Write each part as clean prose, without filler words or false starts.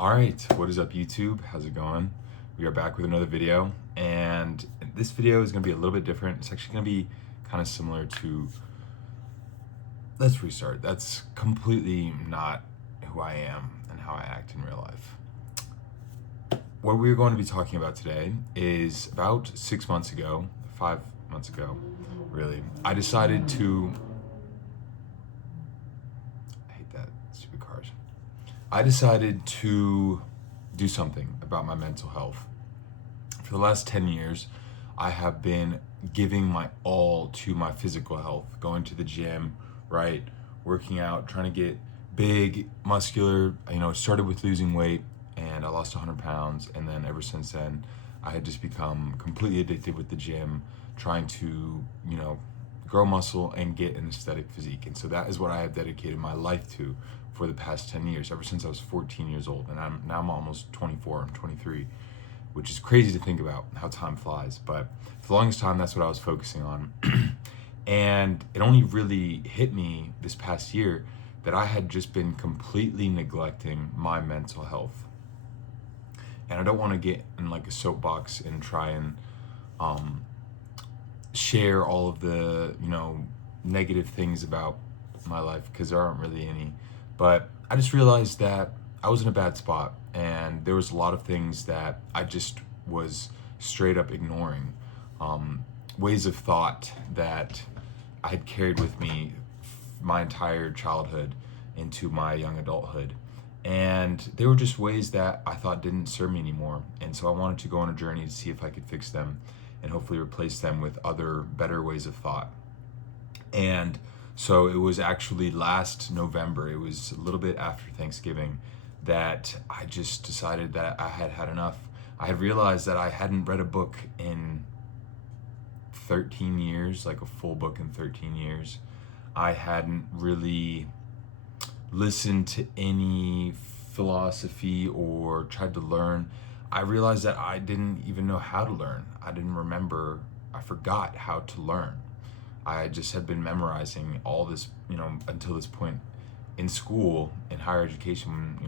All right, what is up YouTube? How's it going? We are back with another video, and this video is gonna be a little bit different. It's actually gonna be kind of similar to, let's restart. That's completely not who I am and how I act in real life. What we're going to be talking about today is about 6 months ago, 5 months ago, really, I decided to, I hate that, stupid cars. I decided to do something about my mental health. For the last 10 years, I have been giving my all to my physical health, going to the gym, right? Working out, trying to get big, muscular. It started with losing weight and I lost 100 pounds. And then ever since then, I had just become completely addicted with the gym, trying to, grow muscle and get an aesthetic physique. And so that is what I have dedicated my life to for the past 10 years, ever since I was 14 years old. And I'm almost 24, I'm 23, which is crazy to think about how time flies. But for the longest time, that's what I was focusing on. And it only really hit me this past year that I had just been completely neglecting my mental health. And I don't want to get in like a soapbox and try and share all of the, negative things about my life, because there aren't really any. But I just realized that I was in a bad spot, and there was a lot of things that I just was straight up ignoring. Ways of thought that I had carried with me my entire childhood into my young adulthood. And they were just ways that I thought didn't serve me anymore. And so I wanted to go on a journey to see if I could fix them and hopefully replace them with other better ways of thought. And so it was actually last November, it was a little bit after Thanksgiving, that I just decided that I had had enough. I had realized that I hadn't read a book in 13 years, like a full book in 13 years. I hadn't really listened to any philosophy or tried to learn. I realized that I didn't even know how to learn. I didn't remember, I forgot how to learn. I just had been memorizing all this, until this point in school, in higher education,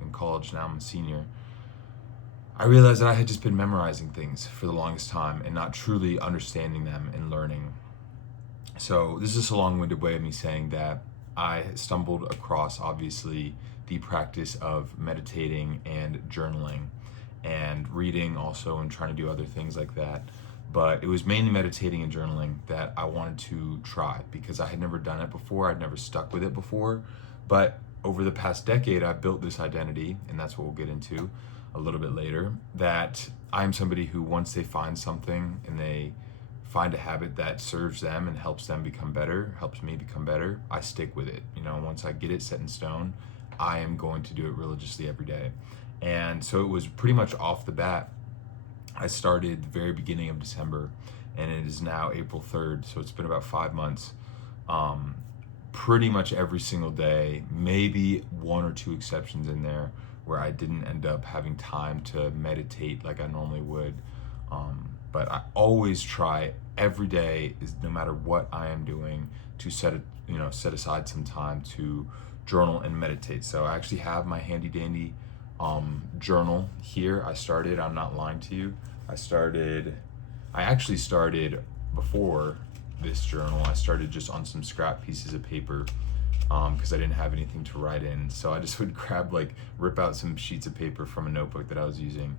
in college. Now I'm a senior. I realized that I had just been memorizing things for the longest time and not truly understanding them and learning. So this is just a long-winded way of me saying that I stumbled across, obviously, the practice of meditating and journaling and reading also, and trying to do other things like that. But it was mainly meditating and journaling that I wanted to try, because I had never done it before. I'd never stuck with it before. But over the past decade, I've built this identity, and that's what we'll get into a little bit later, that I'm somebody who, once they find something and they find a habit that serves them and helps them become better, helps me become better, I stick with it. Once I get it set in stone, I am going to do it religiously every day. And so it was pretty much off the bat. I started the very beginning of December, and it is now April 3rd, so it's been about 5 months. Pretty much every single day, maybe one or two exceptions in there where I didn't end up having time to meditate like I normally would. But I always try every day, no matter what I am doing, to set aside some time to journal and meditate. So I actually have my handy dandy journal here. I'm not lying to you, I actually started before this journal. I started just on some scrap pieces of paper, because I didn't have anything to write in. So I just would rip out some sheets of paper from a notebook that I was using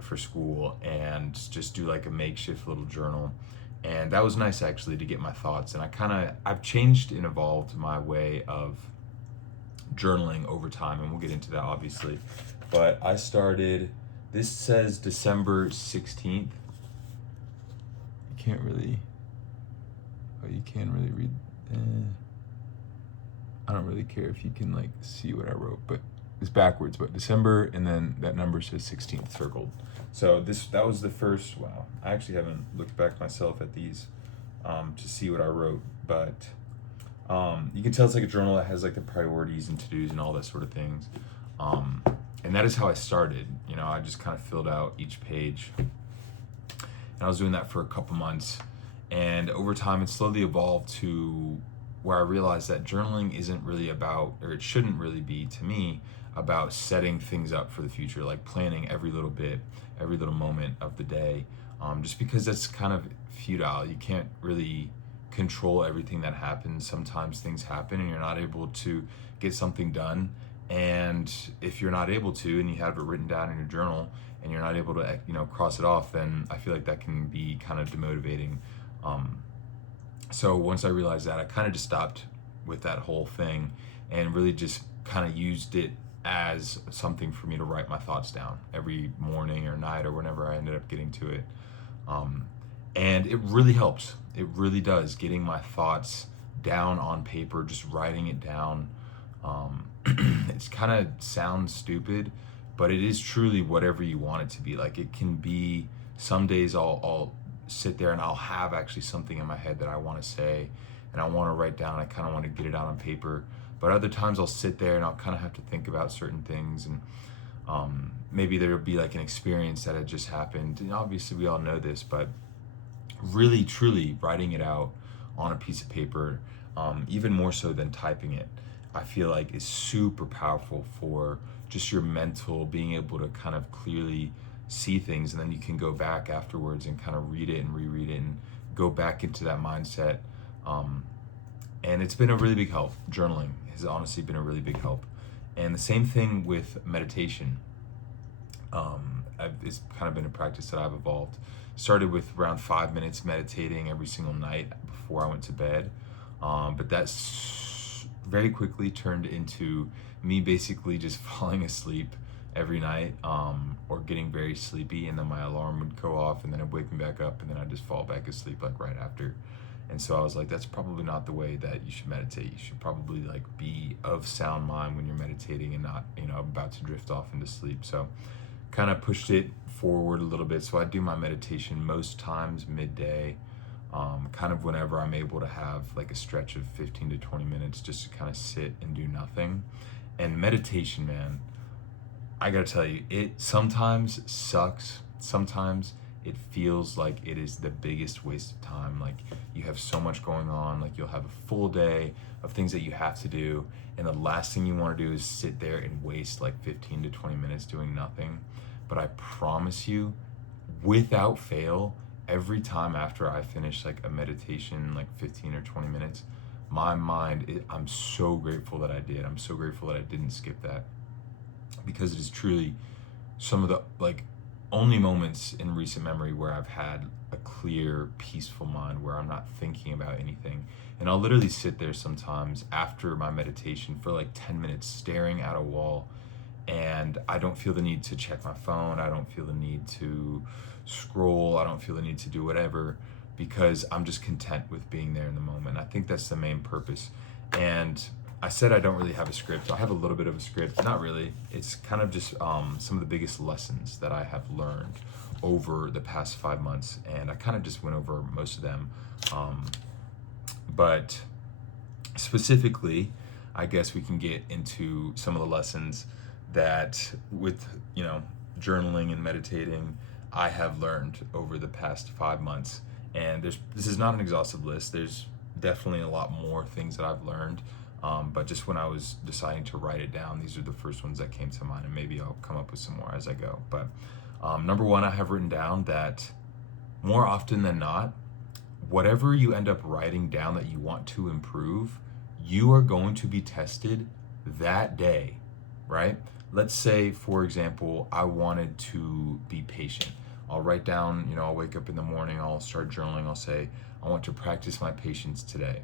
for school and just do like a makeshift little journal. And that was nice, actually, to get my thoughts. And I've changed and evolved my way of journaling over time, and we'll get into that, obviously. But I started, this says December 16th. You can really read. I don't really care if you can see what I wrote, but it's backwards. But December, and then that number says 16th circled. So that was the first. Wow, I actually haven't looked back myself at these to see what I wrote, but you can tell it's like a journal that has like the priorities and to-dos and all that sort of things. And that is how I started. I just kind of filled out each page, and I was doing that for a couple months. And over time, it slowly evolved to where I realized that journaling isn't really about, or it shouldn't really be, to me, about setting things up for the future, like planning every little bit, every little moment of the day, just because that's kind of futile. You can't really control everything that happens. Sometimes things happen and you're not able to get something done. And if you're not able to, and you have it written down in your journal, and you're not able to, cross it off, then I feel like that can be kind of demotivating. So once I realized that, I kind of just stopped with that whole thing and really just kind of used it as something for me to write my thoughts down every morning or night or whenever I ended up getting to it. And it really helps. It really does. Getting my thoughts down on paper, just writing it down. It's kind of sounds stupid, but it is truly whatever you want it to be. Like, it can be, some days I'll sit there and I'll have actually something in my head that I want to say and I want to write down. I kind of want to get it out on paper. But other times I'll sit there and I'll kind of have to think about certain things, and maybe there'll be like an experience that had just happened. And obviously we all know this, but really truly writing it out on a piece of paper, even more so than typing it, I feel like is super powerful for just your mental, being able to kind of clearly see things, and then you can go back afterwards and kind of read it and reread it and go back into that mindset. And it's been a really big help. Journaling has honestly been a really big help. And the same thing with meditation. It's kind of been a practice that I've evolved. Started with around 5 minutes meditating every single night before I went to bed. But that's very quickly turned into me basically just falling asleep every night, or getting very sleepy, and then my alarm would go off and then it'd wake me back up, and then I'd just fall back asleep like right after. And so I was like, that's probably not the way that you should meditate. You should probably like be of sound mind when you're meditating and not, about to drift off into sleep. So kind of pushed it forward a little bit. So I do my meditation most times midday, kind of whenever I'm able to have like a stretch of 15 to 20 minutes just to kind of sit and do nothing. And meditation, man, I gotta tell you, it sometimes sucks. Sometimes it feels like it is the biggest waste of time. Like, you have so much going on, like you'll have a full day of things that you have to do, and the last thing you want to do is sit there and waste like 15 to 20 minutes doing nothing. But I promise you, without fail, every time after I finish like a meditation, like 15 or 20 minutes, my mind, I'm so grateful that I did. I'm so grateful that I didn't skip that, because it is truly some of the like only moments in recent memory where I've had a clear, peaceful mind, where I'm not thinking about anything. And I'll literally sit there sometimes after my meditation for like 10 minutes staring at a wall, and I don't feel the need to check my phone. I don't feel the need to scroll. I don't feel the need to do whatever, because I'm just content with being there in the moment. I think that's the main purpose. And I said I don't really have a script. I have a little bit of a script, not really. It's kind of just some of the biggest lessons that I have learned over the past 5 months, and I kind of just went over most of them. But specifically, I guess we can get into some of the lessons that with, journaling and meditating, I have learned over the past 5 months. And this is not an exhaustive list. There's definitely a lot more things that I've learned. But just when I was deciding to write it down, these are the first ones that came to mind, and maybe I'll come up with some more as I go. But number one, I have written down that more often than not, whatever you end up writing down that you want to improve, you are going to be tested that day, right? Let's say, for example, I wanted to be patient. I'll write down, I'll wake up in the morning, I'll start journaling, I'll say, I want to practice my patience today.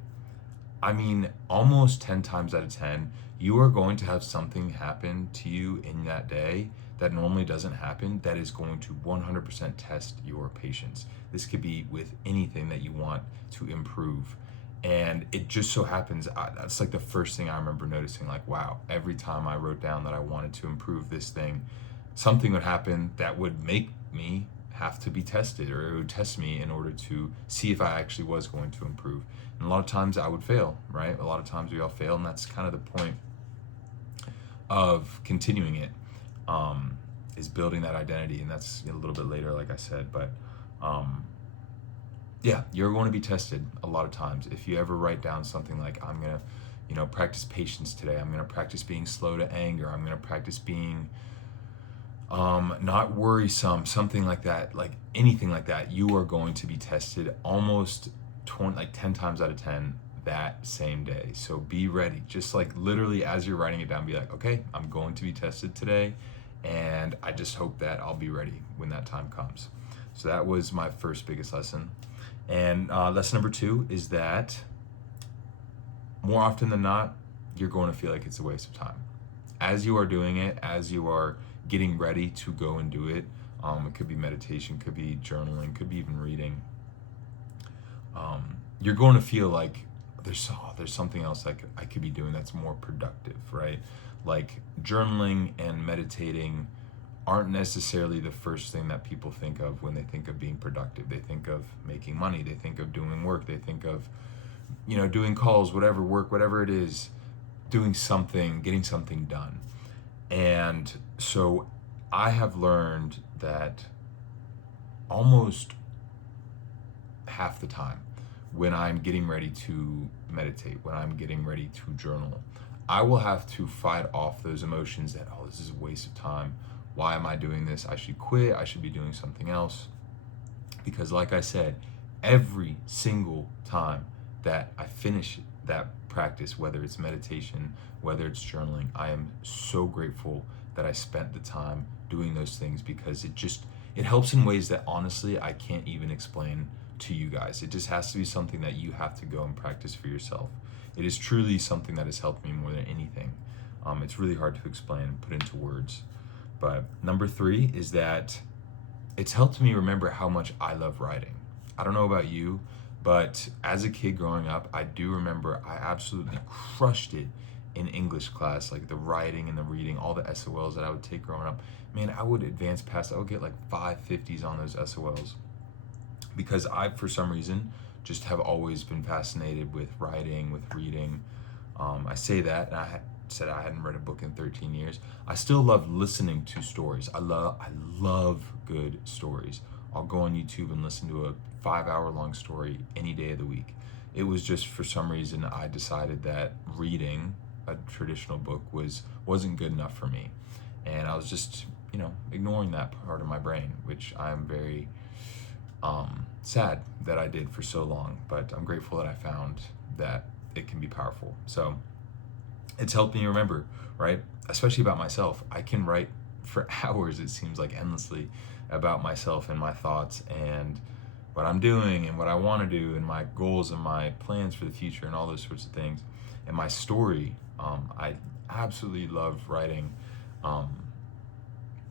I mean, almost 10 times out of 10, you are going to have something happen to you in that day that normally doesn't happen, that is going to 100% test your patience. This could be with anything that you want to improve. And it just so happens, that's like the first thing I remember noticing, like, wow, every time I wrote down that I wanted to improve this thing, something would happen that would make me have to be tested, or it would test me in order to see if I actually was going to improve. And a lot of times I would fail, right? A lot of times we all fail, and that's kind of the point of continuing it, is building that identity. And that's a little bit later, like I said, but yeah, you're going to be tested a lot of times. If you ever write down something like, I'm gonna practice patience today. I'm going to practice being slow to anger. I'm going to practice being not worrisome, something like that, like anything like that. You are going to be tested almost 10 times out of 10 that same day. So be ready. Just like literally as you're writing it down, be like, okay, I'm going to be tested today. And I just hope that I'll be ready when that time comes. So that was my first biggest lesson. And lesson number 2 is that more often than not, you're going to feel like it's a waste of time. As you are doing it, as you are getting ready to go and do it, it could be meditation, could be journaling, could be even reading. You're going to feel like there's something else I could be doing that's more productive, right? Like journaling and meditating aren't necessarily the first thing that people think of when they think of being productive. They think of making money, they think of doing work, they think of, doing calls, whatever it is, doing something, getting something done. And so I have learned that almost half the time when I'm getting ready to meditate, when I'm getting ready to journal, I will have to fight off those emotions that, oh, this is a waste of time. Why am I doing this? I should quit. I should be doing something else. Because like I said, every single time that I finish that practice, whether it's meditation, whether it's journaling, I am so grateful that I spent the time doing those things, because it helps in ways that honestly I can't even explain to you guys. It just has to be something that you have to go and practice for yourself. It is truly something that has helped me more than anything. It's really hard to explain and put into words. But number 3 is that it's helped me remember how much I love writing. I don't know about you, but as a kid growing up, I do remember I absolutely crushed it in English class, like the writing and the reading, all the SOLs that I would take growing up. Man, I would advance past, I would get like 550s on those SOLs, because I, for some reason, just have always been fascinated with writing, with reading. I say that, and said I hadn't read a book in 13 years. I still love listening to stories. I love good stories. I'll go on YouTube and listen to a 5-hour long story any day of the week. It was just, for some reason, I decided that reading a traditional book wasn't good enough for me. And I was just, ignoring that part of my brain, which I'm very sad that I did for so long. But I'm grateful that I found that it can be powerful. So it's helped me remember, right? Especially about myself. I can write for hours, it seems like endlessly, about myself and my thoughts and what I'm doing and what I want to do and my goals and my plans for the future and all those sorts of things. And my story, I absolutely love writing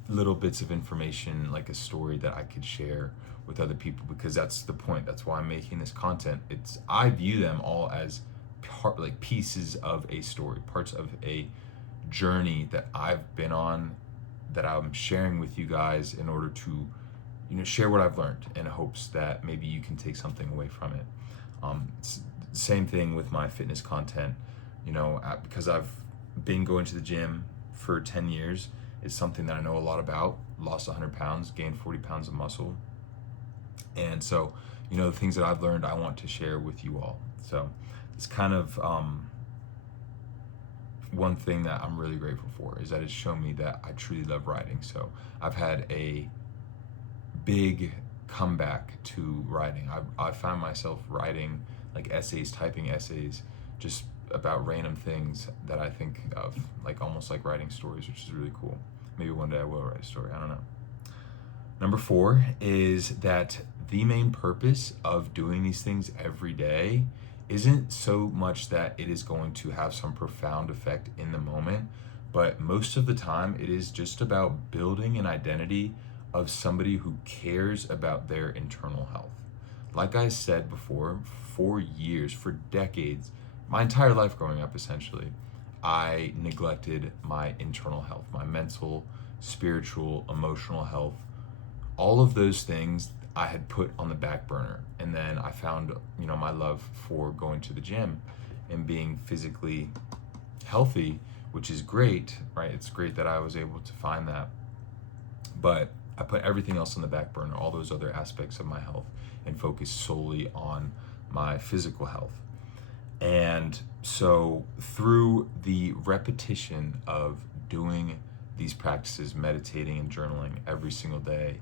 little bits of information, like a story that I could share with other people, because that's the point. That's why I'm making this content. I view them all as like pieces of a story, parts of a journey that I've been on, that I'm sharing with you guys in order to, share what I've learned in hopes that maybe you can take something away from it. Same thing with my fitness content, because I've been going to the gym for 10 years. It's something that I know a lot about. Lost 100 pounds, gained 40 pounds of muscle. And so, the things that I've learned, I want to share with you all. So it's kind of one thing that I'm really grateful for, is that it's shown me that I truly love writing. So I've had a big comeback to writing. I found myself writing like essays, typing essays, just about random things that I think of, like almost like writing stories, which is really cool. Maybe one day I will write a story, I don't know. Number 4 is that the main purpose of doing these things every day isn't so much that it is going to have some profound effect in the moment, but most of the time it is just about building an identity of somebody who cares about their internal health. Like I said before, for years, for decades, my entire life growing up essentially, I neglected my internal health, my mental, spiritual, emotional health. All of those things I had put on the back burner. And then I found, my love for going to the gym and being physically healthy, which is great, right? It's great that I was able to find that. But I put everything else on the back burner, all those other aspects of my health, and focused solely on my physical health. And so through the repetition of doing these practices, meditating and journaling every single day,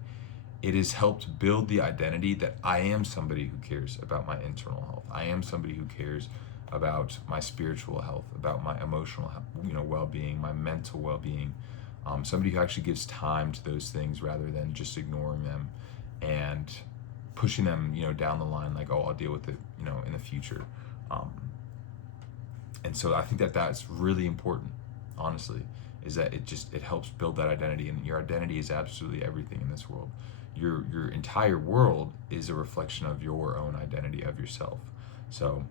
it has helped build the identity that I am somebody who cares about my internal health. I am somebody who cares about my spiritual health, about my emotional health, well-being, my mental well-being. Somebody who actually gives time to those things rather than just ignoring them and pushing them, down the line, like, oh, I'll deal with it, in the future. Um, and so I think that that's really important, honestly, is that it helps build that identity, and your identity is absolutely everything in this world. Your entire world is a reflection of your own identity of yourself. So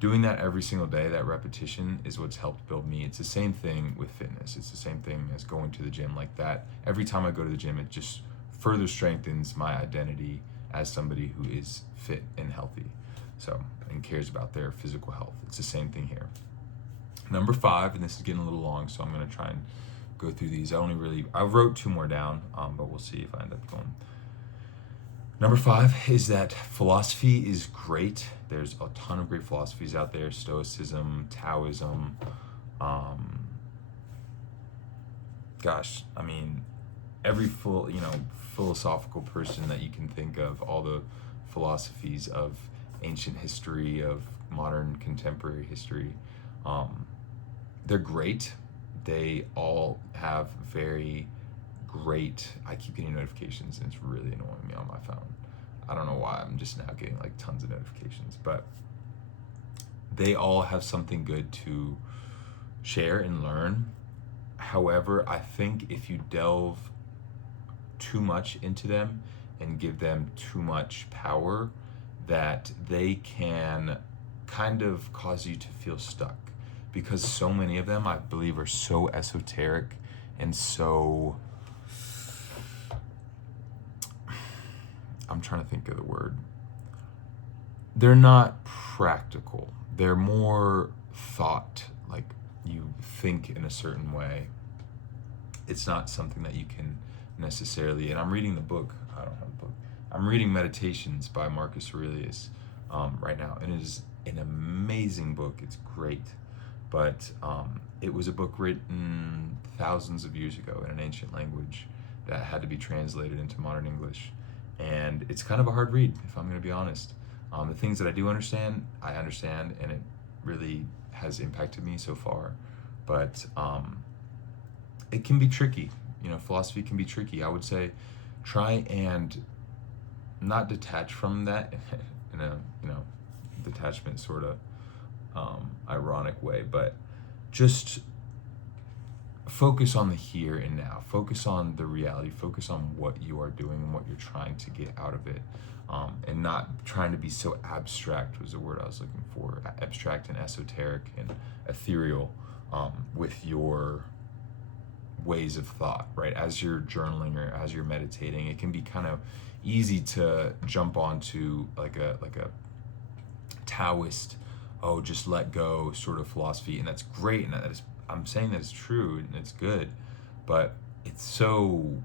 doing that every single day, that repetition, is what's helped build me. It's the same thing with fitness. It's the same thing as going to the gym. Like that, every time I go to the gym, it just further strengthens my identity as somebody who is fit and healthy, so, and cares about their physical health. It's the same thing here. Number 5, and this is getting a little long, so I'm going to try and go through these. I wrote 2 more down, but we'll see if I end up going. Number 5 is that philosophy is great. There's a ton of great philosophies out there: Stoicism, Taoism. Every philosophical person that you can think of, all the philosophies of ancient history, of modern contemporary history, they're great. They all have very great, I keep getting notifications and it's really annoying me on my phone. I don't know why, I'm just now getting like tons of notifications, but they all have something good to share and learn. However, I think if you delve too much into them and give them too much power, that they can kind of cause you to feel stuck, because so many of them, I believe, are so esoteric and so, I'm trying to think of the word, they're not practical. They're more thought, like you think in a certain way. It's not something that you can necessarily, and I'm reading the book, I don't have a book, I'm reading Meditations by Marcus Aurelius right now, and it is an amazing book. It's great, but it was a book written thousands of years ago in an ancient language that had to be translated into modern English, and it's kind of a hard read, if I'm going to be honest. The things that I do understand, I understand, and it really has impacted me so far, but it can be tricky. Philosophy can be tricky. I would say try and not detach from that in a detachment sort of ironic way, but just focus on the here and now. Focus on the reality. Focus on what you are doing and what you're trying to get out of it, and not trying to be so abstract was the word I was looking for. Abstract and esoteric and ethereal with your ways of thought, right? As you're journaling or as you're meditating, it can be kind of easy to jump onto like a Taoist, oh, just let go sort of philosophy, and that's great, and that is, I'm saying that it's true and it's good, but it's so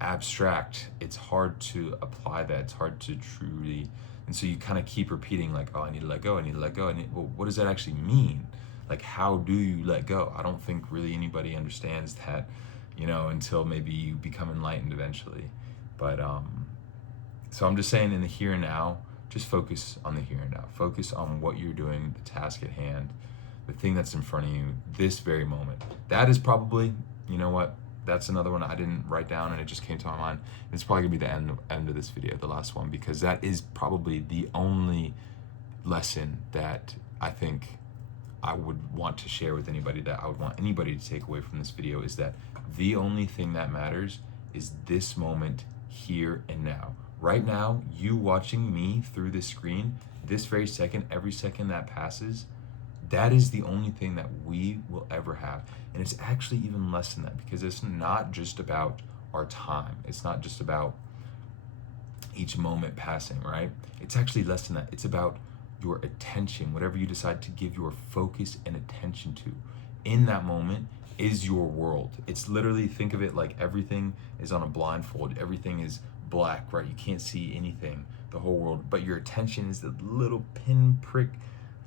abstract, it's hard to apply that, it's hard to truly, and so you kind of keep repeating like, oh, I need to let go, I need to let go, well, what does that actually mean? Like, how do you let go? I don't think really anybody understands that, until maybe you become enlightened eventually. But so I'm just saying, in the here and now, just focus on the here and now. Focus on what you're doing, the task at hand, the thing that's in front of you, this very moment. That is probably, that's another one I didn't write down and it just came to my mind. It's probably gonna be the end of this video, the last one, because that is probably the only lesson that I think I would want to share with anybody, that I would want anybody to take away from this video, is that the only thing that matters is this moment, here and now. Right now, you watching me through this screen, this very second, every second that passes, that is the only thing that we will ever have. And it's actually even less than that, because it's not just about our time. It's not just about each moment passing, right? It's actually less than that. It's about your attention, whatever you decide to give your focus and attention to in that moment is your world. It's literally, think of it like everything is on a blindfold. Everything is black, right? You can't see anything. the whole world, but your attention is the little pinprick,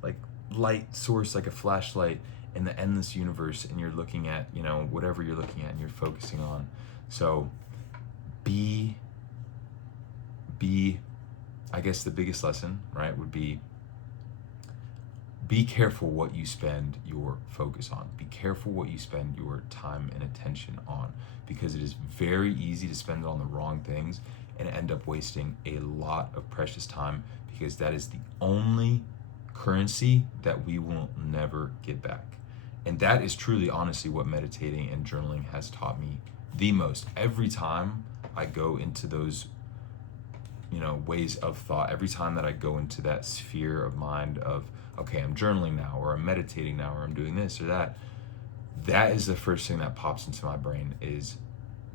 like light source, like a flashlight in the endless universe, and you're looking at, you know, whatever you're looking at and you're focusing on. So be I guess the biggest lesson, right, would be careful what you spend your focus on. Be careful what you spend your time and attention on, because it is very easy to spend it on the wrong things and end up wasting a lot of precious time, because that is the only currency that we will never get back. And that is truly, honestly, what meditating and journaling has taught me the most. Every time I go into those, you know, ways of thought, every time that I go into that sphere of mind of, okay, I'm journaling now, or I'm meditating now, or I'm doing this or that, that is the first thing that pops into my brain is,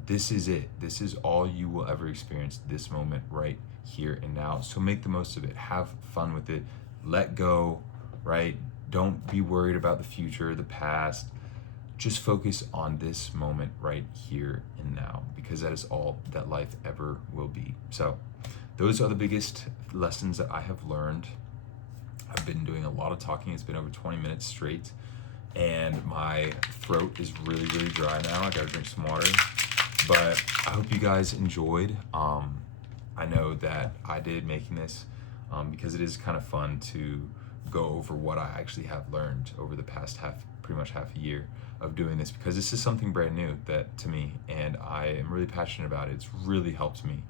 this is it. This is all you will ever experience, this moment right here and now. So make the most of it. Have fun with it. Let go, right? Don't be worried about the future, the past. Just focus on this moment right here and now, because that is all that life ever will be. So those are the biggest lessons that I have learned. I've been doing a lot of talking. It's been over 20 minutes straight, and my throat is really, really dry now. I gotta drink some water. But I hope you guys enjoyed. I know that I did making this because it is kind of fun to go over what I actually have learned over the past pretty much half a year of doing this, because this is something brand new that to me, and I am really passionate about it. It's really helped me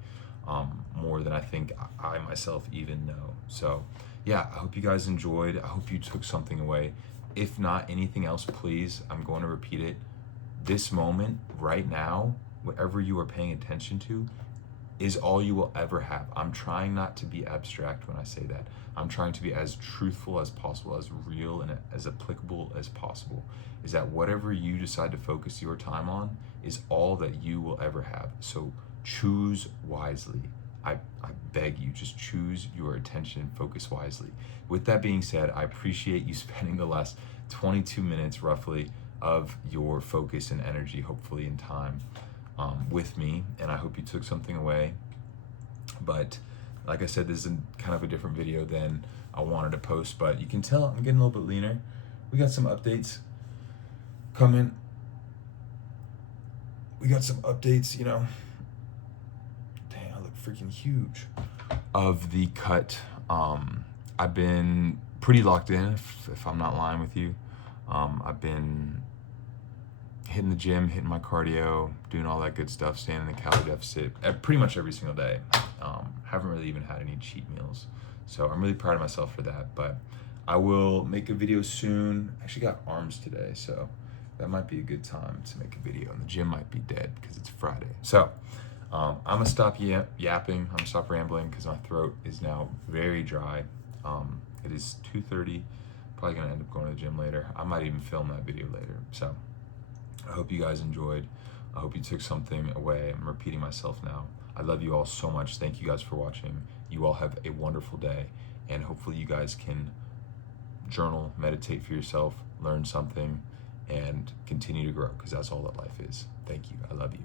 more than I think I myself even know. So yeah, I hope you guys enjoyed. I hope you took something away. If not anything else, please, I'm going to repeat it. This moment right now, whatever you are paying attention to, is all you will ever have. I'm trying not to be abstract when I say that. I'm trying to be as truthful as possible, as real and as applicable as possible. Is that whatever you decide to focus your time on is all that you will ever have. So choose wisely. I beg you, just choose your attention and focus wisely. With that being said, I appreciate you spending the last 22 minutes roughly of your focus and energy, hopefully in time, with me, and I hope you took something away. But like I said, this is kind of a different video than I wanted to post, but you can tell I'm getting a little bit leaner. We got some updates coming. We got some updates, you know. Dang, I look freaking huge. Of the cut. I've been pretty locked in, if I'm not lying with you. I've been hitting the gym, hitting my cardio, doing all that good stuff, staying in the calorie deficit pretty much every single day. Haven't really even had any cheat meals. So I'm really proud of myself for that. But I will make a video soon. I actually got arms today, so that might be a good time to make a video. And the gym might be dead because it's Friday. So I'm gonna stop yapping. I'm gonna stop rambling because my throat is now very dry. It is 2:30. Probably gonna end up going to the gym later. I might even film that video later. So I hope you guys enjoyed. I hope you took something away. I'm repeating myself now. I love you all so much. Thank you guys for watching. You all have a wonderful day, and hopefully you guys can journal, meditate for yourself, learn something, and continue to grow, because that's all that life is. Thank you. I love you.